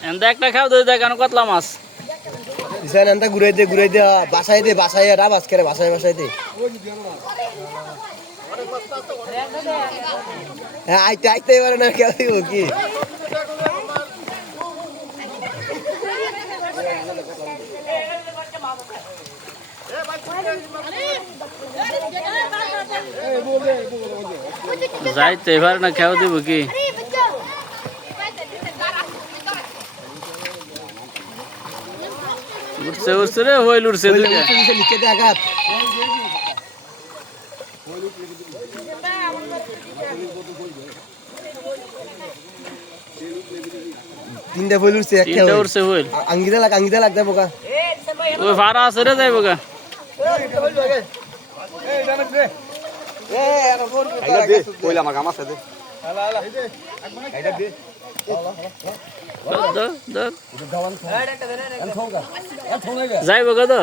এন্দা একটা খাও দুই দেখ কেন কতলা মাছ ইসান এন্তা ঘুরাই দে বাসায় রা বাস করে বাসায় দে হ্যাঁ আইতে পারে না কেউ দিব কি যাইতে পারে না খেয়াও দিব কি উঠছে রে হইল উঠছে লিখে দে আঘাত তিনটা বইল উঠছে একটা উঠছে হইল আঙ্গিদা লাগ যাবো কা ওই ফারা আছে রে যাইবো গা যাইবো গা তো